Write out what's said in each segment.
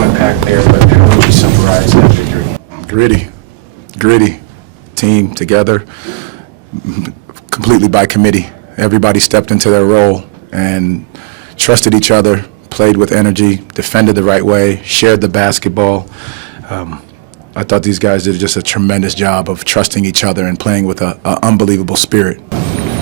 to unpack there, but how would you summarize that victory? Gritty team together, completely by committee. Everybody stepped into their role and trusted each other, played with energy, defended the right way, shared the basketball. I thought these guys did just a tremendous job of trusting each other and playing with an unbelievable spirit.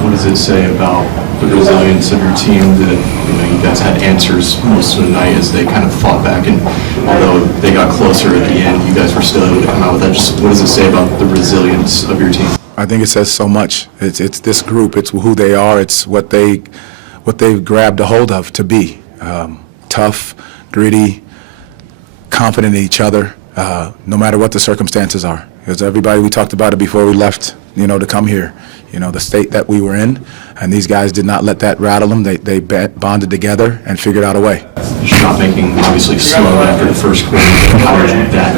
What does it say about the resilience of your team that you guys had answers most of the night as they kind of fought back, and although they got closer at the end, you guys were still able to come out with that? Just what does it say about the resilience of your team? I think it says so much. It's this group. It's who they are. It's what they've grabbed a hold of to be. Tough, gritty, confident in each other, no matter what the circumstances are. Because everybody, we talked about it before we left, to come here, the state that we were in, and these guys did not let that rattle them. They bonded together and figured out a way. Shot making obviously slowed after the first quarter. How did that,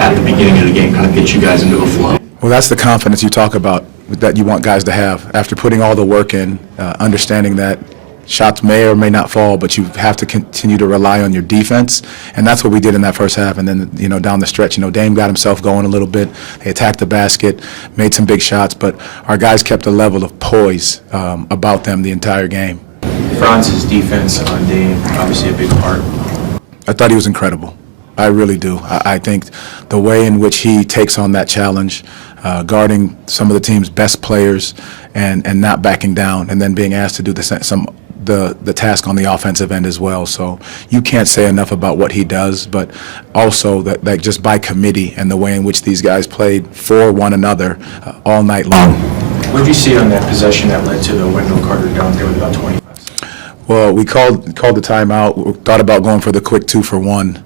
at the beginning of the game, kind of get you guys into a flow? Well, that's the confidence you talk about that you want guys to have after putting all the work in, understanding that shots may or may not fall, but you have to continue to rely on your defense, and that's what we did in that first half. And then, down the stretch, Dame got himself going a little bit. They attacked the basket, made some big shots, but our guys kept a level of poise about them the entire game. Franz's defense on Dame, obviously a big part. I thought he was incredible. I really do. I think the way in which he takes on that challenge, guarding some of the team's best players and not backing down, and then being asked to do the task on the offensive end as well. So you can't say enough about what he does, but also that just by committee and the way in which these guys played for one another all night long. What did you see on that possession that led to the Wendell Carter dunk there with about 25 seconds? Well, we called the timeout. We thought about going for the quick 2-for-1,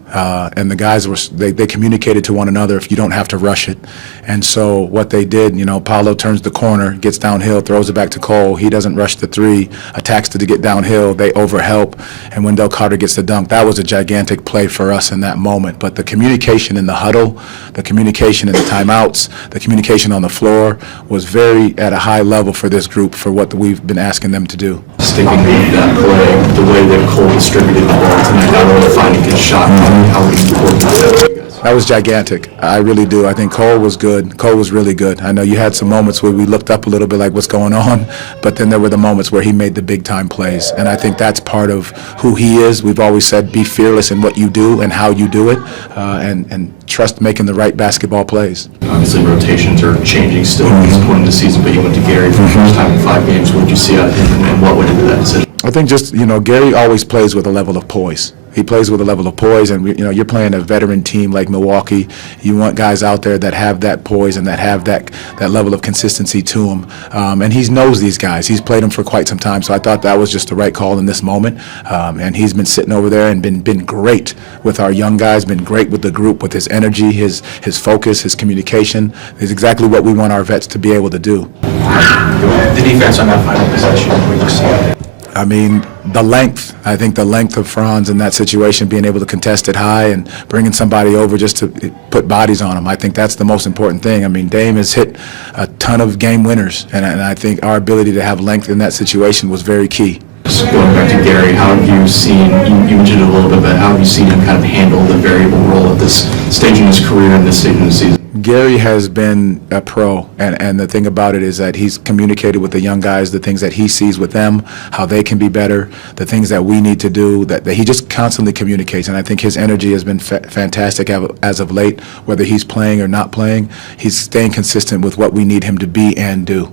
and the guys they communicated to one another if you don't have to rush it. And so what they did, Paolo turns the corner, gets downhill, throws it back to Cole. He doesn't rush the three, attacks to get downhill. They overhelp, and Wendell Carter gets the dunk. That was a gigantic play for us in that moment. But the communication in the huddle, the communication in the timeouts, the communication on the floor was at a high level for this group for what we've been asking them to do. Sticking with that play, the way that Cole distributed the ball tonight, not only finding his shot, how important was that to you guys? That was gigantic. I really do. I think Cole was good. Cole was really good. I know you had some moments where we looked up a little bit like what's going on, but then there were the moments where he made the big time plays. And I think that's part of who he is. We've always said be fearless in what you do and how you do it, and trust making the right basketball plays. Obviously rotations are changing still at this point in the season, but you went to Gary for the first time in 5 games. What did you see out of him, and what went into that decision? I think just, Gary always plays with a level of poise. He plays with a level of poise, and you're playing a veteran team like Milwaukee. You want guys out there that have that poise and that have that level of consistency to them. And he knows these guys. He's played them for quite some time, so I thought that was just the right call in this moment. And he's been sitting over there and been great with our young guys, been great with the group, with his energy, his focus, his communication. Is exactly what we want our vets to be able to do. The defense on that final possession, what did you see? I mean, the length. I think the length of Franz in that situation, being able to contest it high and bringing somebody over just to put bodies on him. I think that's the most important thing. I mean, Dame has hit a ton of game winners, and I think our ability to have length in that situation was very key. Just going back to Gary, how have you seen, you mentioned it a little bit, but how have you seen him kind of handle the variable role at this stage in his career and this stage in the season? Gary has been a pro, and the thing about it is that he's communicated with the young guys the things that he sees with them, how they can be better, the things that we need to do, that he just constantly communicates. And I think his energy has been fantastic as of late, whether he's playing or not playing. He's staying consistent with what we need him to be and do.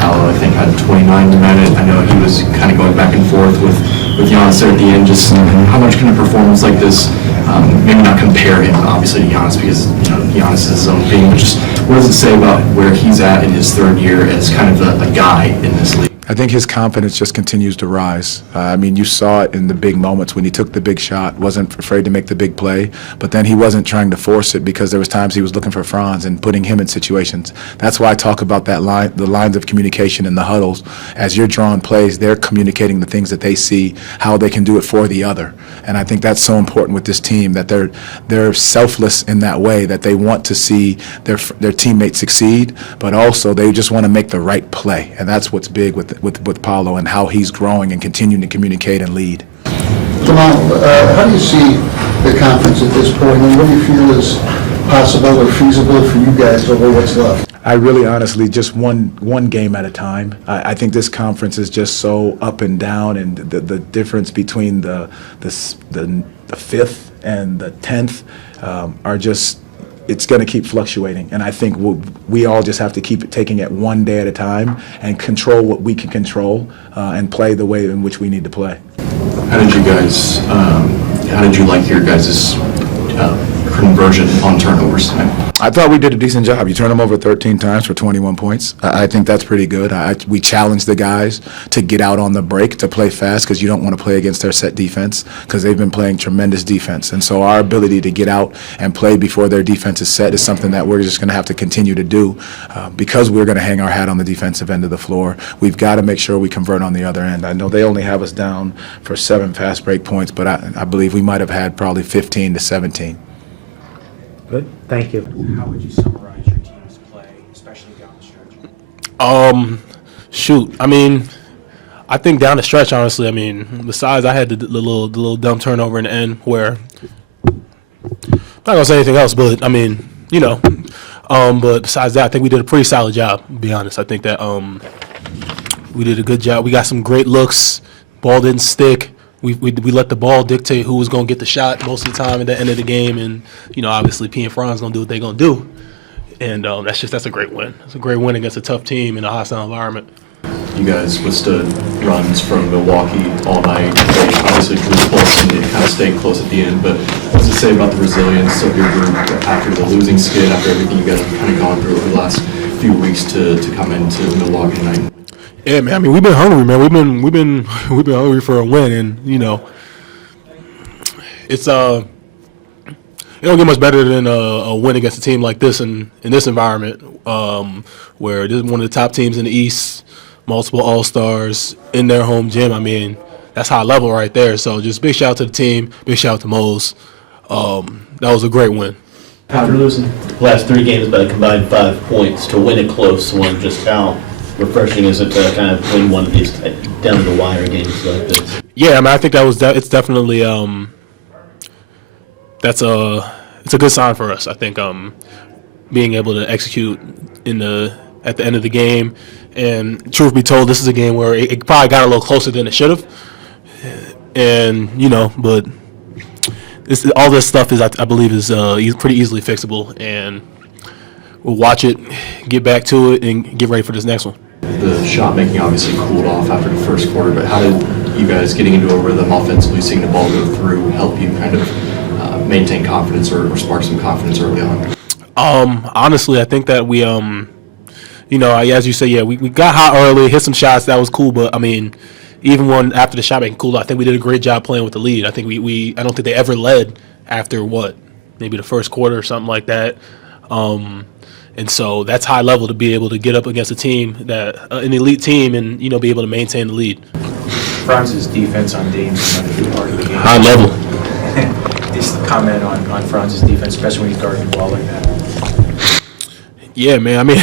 Paolo, I think, had 29 tonight. I know he was kind of going back and forth with Giannis there at the end. Just how much can a performance like this, maybe not compare him obviously to Giannis, because Giannis is his own being, but just what does it say about where he's at in his 3rd year as kind of a guy in this league? I think his confidence just continues to rise. I mean, you saw it in the big moments when he took the big shot, wasn't afraid to make the big play, but then he wasn't trying to force it because there was times he was looking for Franz and putting him in situations. That's why I talk about that line, the lines of communication in the huddles. As you're drawing plays, they're communicating the things that they see, how they can do it for the other. And I think that's so important with this team, that they're selfless in that way, that they want to see their teammates succeed, but also they just want to make the right play. And that's what's big with Paolo and how he's growing and continuing to communicate and lead. Jamal, how do you see the conference at this point, and what do you feel is possible or feasible for you guys over what's left? I really honestly just one game at a time. I think this conference is just so up and down, and the difference between the 5th and the 10th are just, it's going to keep fluctuating. And I think we all just have to keep taking it one day at a time and control what we can control and play the way in which we need to play. How did you like your guys' conversion on turnovers tonight? I thought we did a decent job. You turn them over 13 times for 21 points. I think that's pretty good. We challenged the guys to get out on the break, to play fast, because you don't want to play against their set defense, because they've been playing tremendous defense. And so our ability to get out and play before their defense is set is something that we're just going to have to continue to do because we're going to hang our hat on the defensive end of the floor. We've got to make sure we convert on the other end. I know they only have us down for 7 fast break points, but I believe we might have had probably 15 to 17. Good, thank you. How would you summarize your team's play, especially down the stretch? Shoot, I mean, I think down the stretch, honestly, I mean, besides I had the little dumb turnover in the end where, I'm not going to say anything else, but, I mean, you know, but besides that, I think we did a pretty solid job, to be honest. I think that we did a good job. We got some great looks. Ball didn't stick. We let the ball dictate who was going to get the shot most of the time at the end of the game. And, you know, obviously P and Fran's going to do what they're going to do. And that's a great win. It's a great win against a tough team in a hostile environment. You guys withstood runs from Milwaukee all night. They obviously drew close and it kind of stayed close at the end. But what does it say about the resilience of your group after the losing skid, after everything you guys have kind of gone through over the last few weeks to come into Milwaukee tonight? Yeah, man. I mean, we've been hungry, man. We've been hungry for a win, and you know, it don't get much better than a win against a team like this in this environment, where this is one of the top teams in the East, multiple All-Stars in their home gym. I mean, that's high level right there. So just big shout out to the team, big shout out to Mose. That was a great win. After losing the last 3 games by a combined 5 points, to win a close one, just how refreshing is it to kind of win one of these down the wire games like this? Yeah, I mean, I think it's definitely it's a good sign for us. I think being able to execute at the end of the game, and truth be told, this is a game where it probably got a little closer than it should have, and you know, but all this stuff is I believe is pretty easily fixable, and we'll watch it, get back to it, and get ready for this next one. The shot making obviously cooled off after the first quarter, but how did you guys getting into a rhythm offensively, seeing the ball go through, help you kind of maintain confidence or spark some confidence early on? Honestly, I think that we, you know, as you say, yeah, we got hot early, hit some shots, that was cool, but I mean, even after the shot making cooled off, I think we did a great job playing with the lead. I think I don't think they ever led after maybe the first quarter or something like that. And so that's high level to be able to get up against a team an elite team, and you know, be able to maintain the lead. Franz's defense on Dame's is another big part of the game. High level. Just comment on Franz's defense, especially when he's guarding the ball like that. Yeah, man. I mean,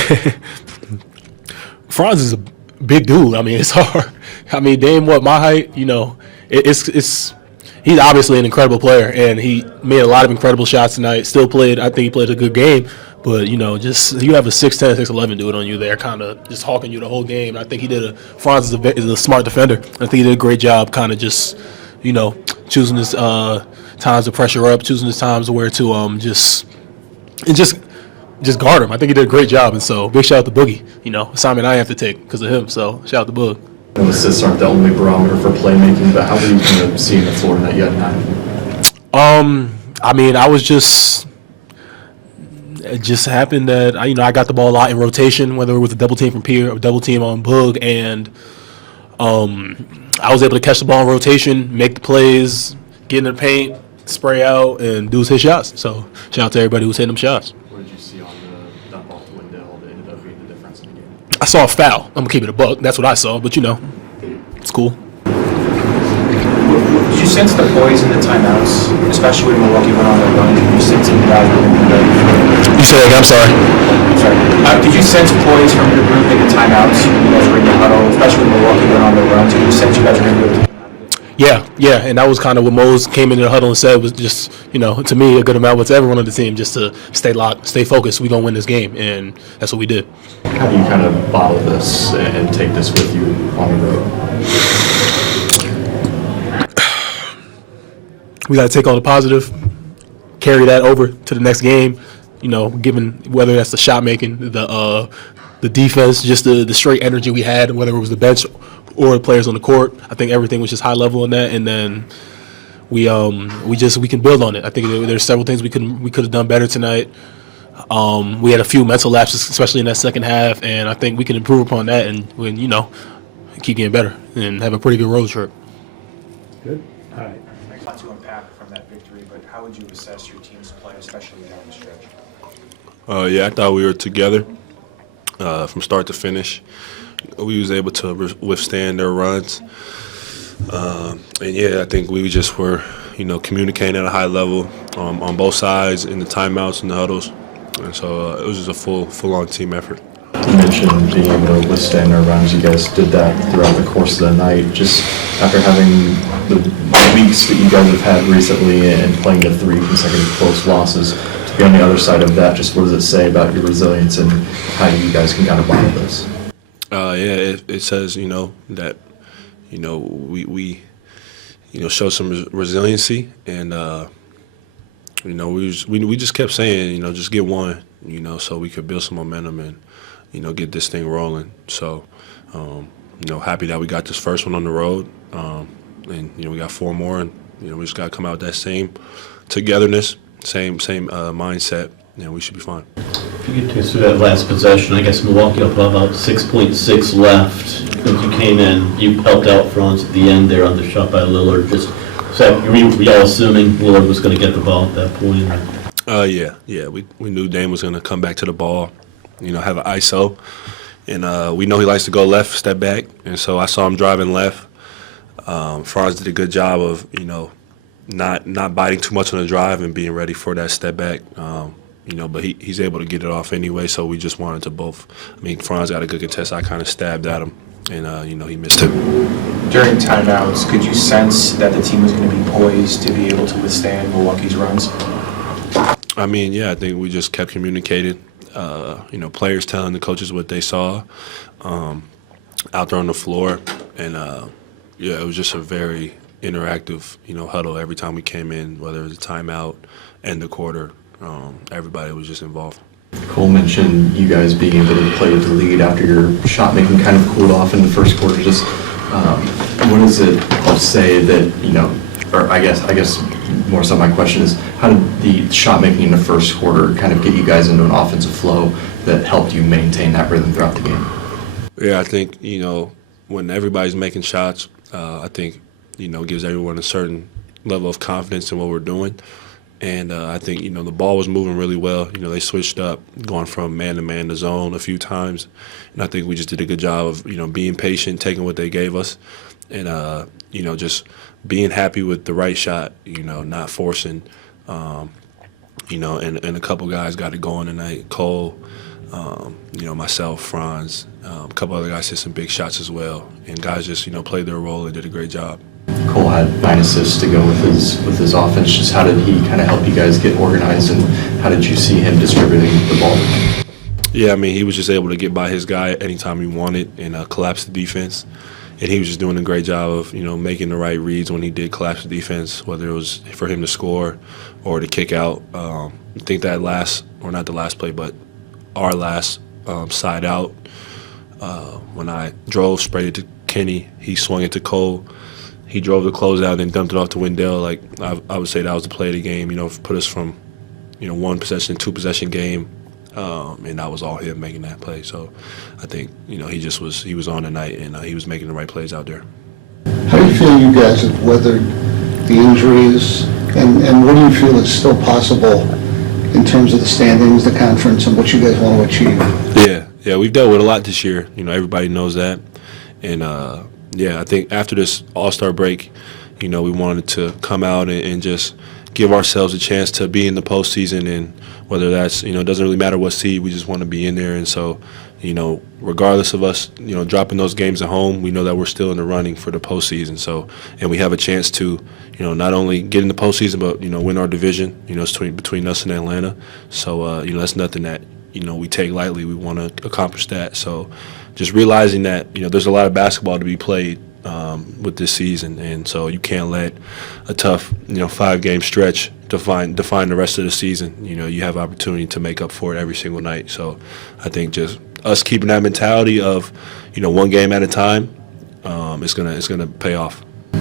Franz is a big dude. I mean, it's hard. I mean, Dame, my height? You know, he's obviously an incredible player, and he made a lot of incredible shots tonight. I think he played a good game. But, you know, just you have a 6'10", 6'11" dude on you there, kind of just hawking you the whole game. I think Franz is a smart defender. I think he did a great job kind of just, you know, choosing his times to pressure up, choosing his times where to just guard him. I think he did a great job. And so big shout out to Boogie, you know, assignment I have to take because of him. So shout out to Boog. Assists aren't the only barometer for playmaking, but how were you kind of seeing the floor tonight yet tonight? I mean, it just happened that I got the ball a lot in rotation, whether it was a double team from Pierre or double team on Boog, and I was able to catch the ball in rotation, make the plays, get in the paint, spray out, and do his shots. So shout out to everybody who's hitting them shots. What did you see on the dump off Wendell that ended up being the difference in the game? I saw a foul. I'm gonna keep it a buck. That's what I saw, but you know, it's cool. Did you sense the poise in the timeouts, especially when Milwaukee went on their run? Did you sense you guys were going to be ready for it? You said that again? I'm sorry. Did you sense poise from your group in the timeouts when you guys were in the huddle, especially when Milwaukee went on their runs? Did you sense you guys were going to be able to? Yeah, and that was kind of what Mose came into the huddle and said was just, to me, a good amount, but to everyone on the team, just to stay locked, stay focused. We're going to win this game, and that's what we did. How do you kind of bottle this and take this with you on the road? We got to take all the positive, carry that over to the next game, given whether that's the shot making, the defense, just the straight energy we had, whether it was the bench or the players on the court. I think everything was just high level in that, and then we can build on it. I think there's several things we could have done better tonight. We had a few mental lapses, especially in that second half, and I think we can improve upon that and keep getting better and have a pretty good road trip. Good. All right. A lot to unpack from that victory, but how would you assess your team's play, especially down the stretch? Yeah, I thought we were together from start to finish. We was able to withstand their runs. And yeah, I think we just were, communicating at a high level on both sides in the timeouts and the huddles. And so it was just a full-on team effort. You mentioned being able to withstand our runs. You guys did that throughout the course of the night. Just after having the weeks that you guys have had recently and playing the 3 consecutive close losses, to be on the other side of that, just what does it say about your resilience and how you guys can kind of bottle this? Yeah, it says, that, we show some resiliency, and, we just kept saying, just get one, so we could build some momentum and, get this thing rolling. So, happy that we got this first one on the road, and, we got 4 more, and, we just got to come out with that same togetherness, same mindset, and we should be fine. If you get to through that last possession, I guess Milwaukee up about 6.6 left. Since you came in, you helped out Franz at the end there on the shot by Lillard. Were y'all assuming Lillard was going to get the ball at that point? Yeah. We knew Dame was going to come back to the ball, have an ISO, and we know he likes to go left, step back, and so I saw him driving left. Franz did a good job of not biting too much on the drive and being ready for that step back. But he's able to get it off anyway, so we just wanted to both. Franz got a good contest. I kind of stabbed at him, and, he missed it. During timeouts, could you sense that the team was going to be poised to be able to withstand Milwaukee's runs? Yeah, I think we just kept communicating. Players telling the coaches what they saw out there on the floor, and, it was just a very interactive, huddle every time we came in, whether it was a timeout, end the quarter. Everybody was just involved. Cole mentioned you guys being able to play with the lead after your shot making kind of cooled off in the first quarter. Just what does it say that, or I guess more so my question is, how did the shot making in the first quarter kind of get you guys into an offensive flow that helped you maintain that rhythm throughout the game? Yeah, I think, when everybody's making shots, I think, gives everyone a certain level of confidence in what we're doing. And I think, the ball was moving really well. They switched up, going from man-to-man to zone a few times. And I think we just did a good job of, being patient, taking what they gave us, and, just being happy with the right shot, not forcing, and a couple guys got it going tonight. Cole, myself, Franz, a couple other guys hit some big shots as well. And guys just, played their role and did a great job. Cole had 9 assists to go with his offense. Just how did he kind of help you guys get organized, and how did you see him distributing the ball? Yeah, he was just able to get by his guy anytime he wanted and collapse the defense. And he was just doing a great job of, making the right reads when he did collapse the defense, whether it was for him to score or to kick out. I think that not the last play, but our last side out, when I drove, sprayed it to Kenny, he swung it to Cole. He drove the closeout and dumped it off to Wendell. I would say that was the play of the game. Put us from, 1 possession, 2 possession game, and that was all him making that play. So I think he was on tonight, and he was making the right plays out there. How do you feel you guys have weathered the injuries, and what do you feel is still possible in terms of the standings, the conference, and what you guys want to achieve? Yeah, we've dealt with a lot this year. Everybody knows that, and I think after this All-Star break, we wanted to come out and just give ourselves a chance to be in the postseason, and whether that's, it doesn't really matter what seed, we just want to be in there. And so, regardless of us, dropping those games at home, we know that we're still in the running for the postseason. So, and we have a chance to, not only get in the postseason, but, win our division, it's between us and Atlanta. So, that's nothing that, we take lightly. We want to accomplish that. So just realizing that, there's a lot of basketball to be played with this season. And so you can't let a tough, 5-game stretch define the rest of the season. You have opportunity to make up for it every single night. So I think just us keeping that mentality of, one game at a time, it's gonna pay off. Do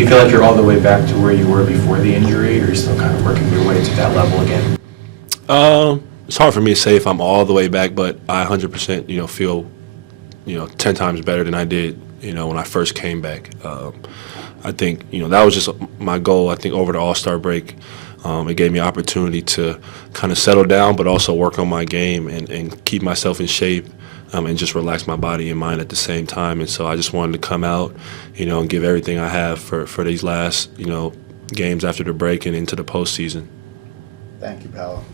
you feel like you're all the way back to where you were before the injury, or are you still kind of working your way to that level again? It's hard for me to say if I'm all the way back, but I 100%, feel, 10 times better than I did, when I first came back. I think, that was just my goal. I think over the All-Star break, it gave me an opportunity to kind of settle down, but also work on my game and keep myself in shape and just relax my body and mind at the same time. And so I just wanted to come out, and give everything I have for these last, games after the break and into the postseason. Thank you, Paolo.